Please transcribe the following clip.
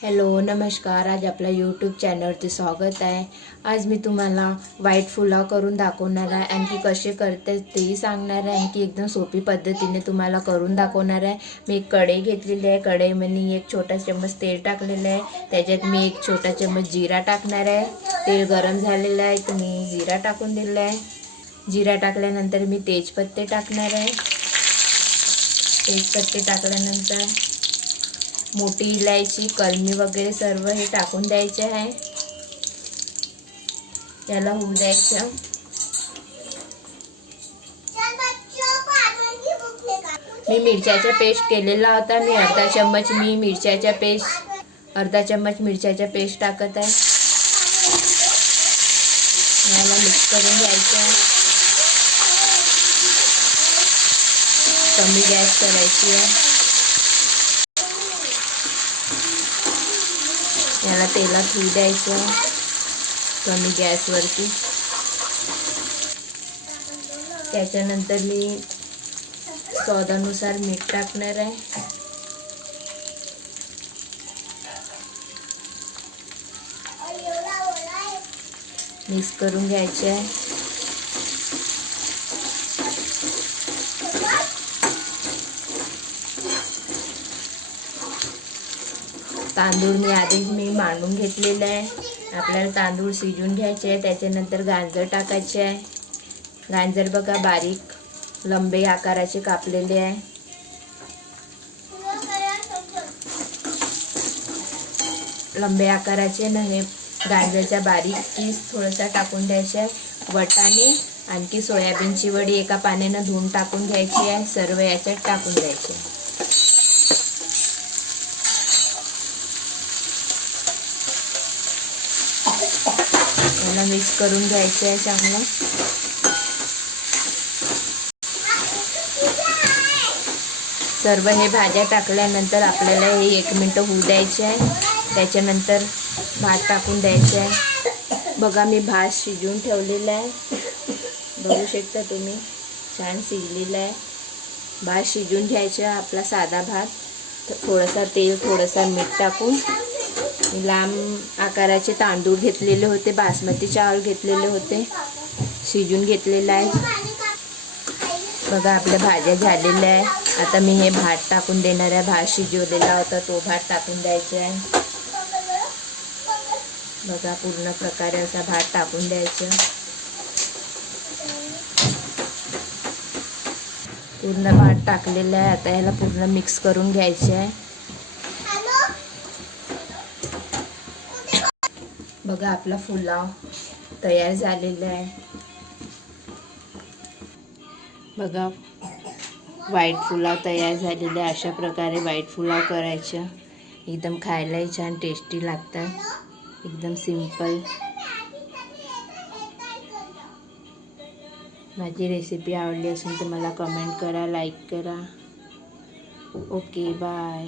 Hello नमस्कार। आज आपल्या यूट्यूब चॅनलवरती स्वागत आहे। आज मी तुम्हाला व्हाईट पुलाव करून दाखवणार आहे, आणखी कसे करते तेही सांगणार आहे, आणखी एकदम सोपी पद्धतीने तुम्हाला करून दाखवणार आहे। मी एक कढई घेतलेली आहे, कढईमध्ये एक छोटा चम्मच तेल टाकलेलं आहे, त्याच्यात मी एक छोटा चम्मच जिरा टाकणार आहे। तेल गरम झालेलं आहे तर मी जिरा टाकून दिलेला आहे। जिरा टाकल्यानंतर मी तेजपत्ते टाकणार आहे। तेजपत्ते टाकल्यानंतर मोठी इलायची, कलमी वगैरे सर्व हे टाकून द्यायचे आहे। याला होऊ द्यायचं। मी मिरच्याचा पेस्ट केलेला होता, मी अर्धा चम्मच मिरच्याचा पेस्ट टाकत आहे। याला मिक्स करून घ्यायचं। कमी गॅस करायची आहे। याला तेलात होऊ द्यायचं कमी गॅसवरती। त्याच्यानंतर मी स्वादानुसार मीठ टाकणार आहे। मिक्स करून घ्यायचे आहे। तांदूळ मी आधीच मांडून घेतलेले आहे। आपल्याला तांदूळ शिजून घ्यायचे आहे। त्याच्यानंतर गाजर टाकायचे आहे। गाजर बघा बारीक लंबे आकाराचे कापलेले आहे। लंबे आकाराचे नाही, गाजरचा बारीक पीस थोडासा टाकून द्यायचे आहे। वाटाणे आणखी सोयाबीनची वडी एका पाण्याने धुवून टाकून घ्यायची आहे। सर्व याच्यात टाकून द्यायचे। याला मिक्स करून घ्यायचं आहे चांगलं। सर्व हे भाज्या टाकल्यानंतर आपल्याला हे 1 मिनिट होऊ द्यायचे आहे। त्याच्यानंतर भात टाकून द्यायचे आहे। बघा मी भात शिजवून ठेवलेला आहे, बघू शकता तुम्ही, छान शिजलेला आहे। भात शिजवून घ्यायचा आपला साधा भात। थोडासा तेल थोडासा मीठ टाकून लांब आकाराचे तांदूळ घेतलेले होते, बासमती चावल घेतलेले होते, शिजून घेतलेला आहे। बघा आपल्या भाज्या झालेल्या आहे। आता मी हे भात टाकून देणार आहे। भात शिजवलेला होता तो भात टाकून द्यायचा आहे। बघा पूर्ण प्रकारे असा भात टाकून द्यायचा। पूर्ण भात टाकलेला आहे। आता याला पूर्ण मिक्स करून घ्यायचे आहे। बघा आपला पुलाव तयार झालेला आहे। बघा व्हाईट पुलाव तयार झालेला आहे। अशा प्रकारे व्हाईट पुलाव करायचं, एकदम खायलाही छान टेस्टी लागतात, एकदम सिंपल। माझी रेसिपी आवडली असेल तर मला कमेंट करा, लाईक करा। Okay bye.